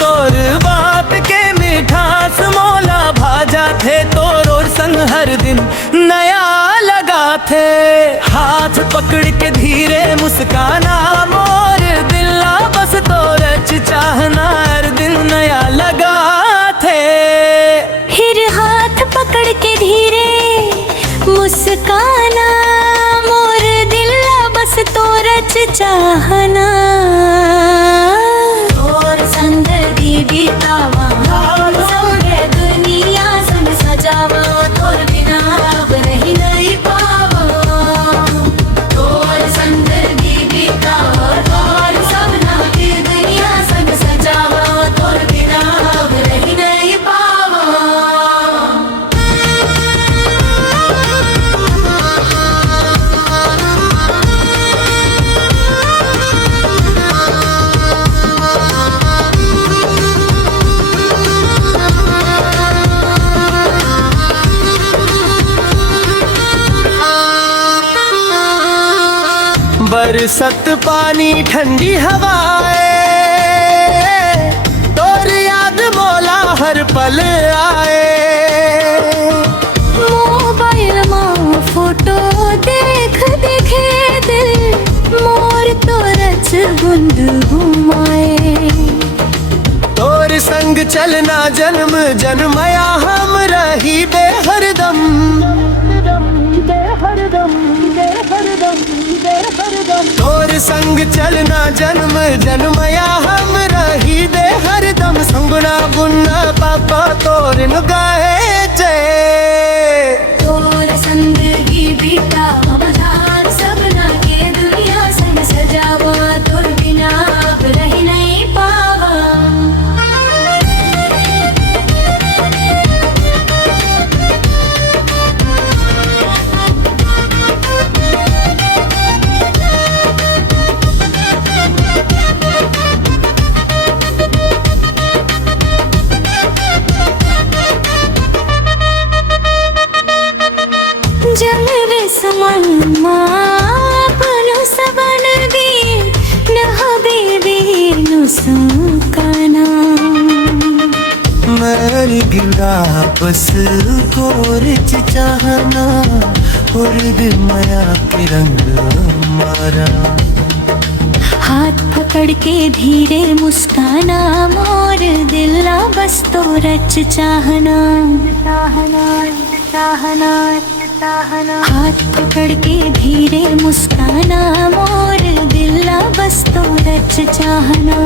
तोर बात के मिठास मोला भाजा थे तोर और संग हर दिन नया लगा थे। हाथ पकड़ के धीरे मुस्काना मोर दिला बस तोर चाहना हर दिन नया लगा थे। फिर हाथ पकड़ के धीरे मुस्काना मोर दिला बस तोरच चाहना। तोर संग दी बीतावा संगे दुनिया संग सजावा तोर बिना अब रही नहीं पावा। तोर संग दी बीतावा तोर सपना की दुनिया संग सजावा तोर बिना अब रही नहीं पावा। बरसत पानी ठंडी हवाएं तोर याद मोला हर पल आए। मोबाइल में फोटो देख देखे दिल मोर तोरच गुनगुनाए। तोर संग चलना जन्म जन्मया हम रही बेहरदम। तोर संग चलना जन्म जन्मया हम रही बेहरदम। संगुना गुन्ना पापा तोर गाए चे। तोर संग की बीता मधान सपना के दुनिया संग सजावा तोर बिना अब रही नहीं पावा। जंगल समान अपनो सबन वीर नहबे वीर नु सुकाना। मैं गिरा बस तोर चाहना और मया के रंग मारा। हाथ पकड़ के धीरे मुस्काना मोर दिला बस तोरच चाहना। हाथ पकड़ के धीरे मुस्काना मोर दिला बस तोरच चाहना।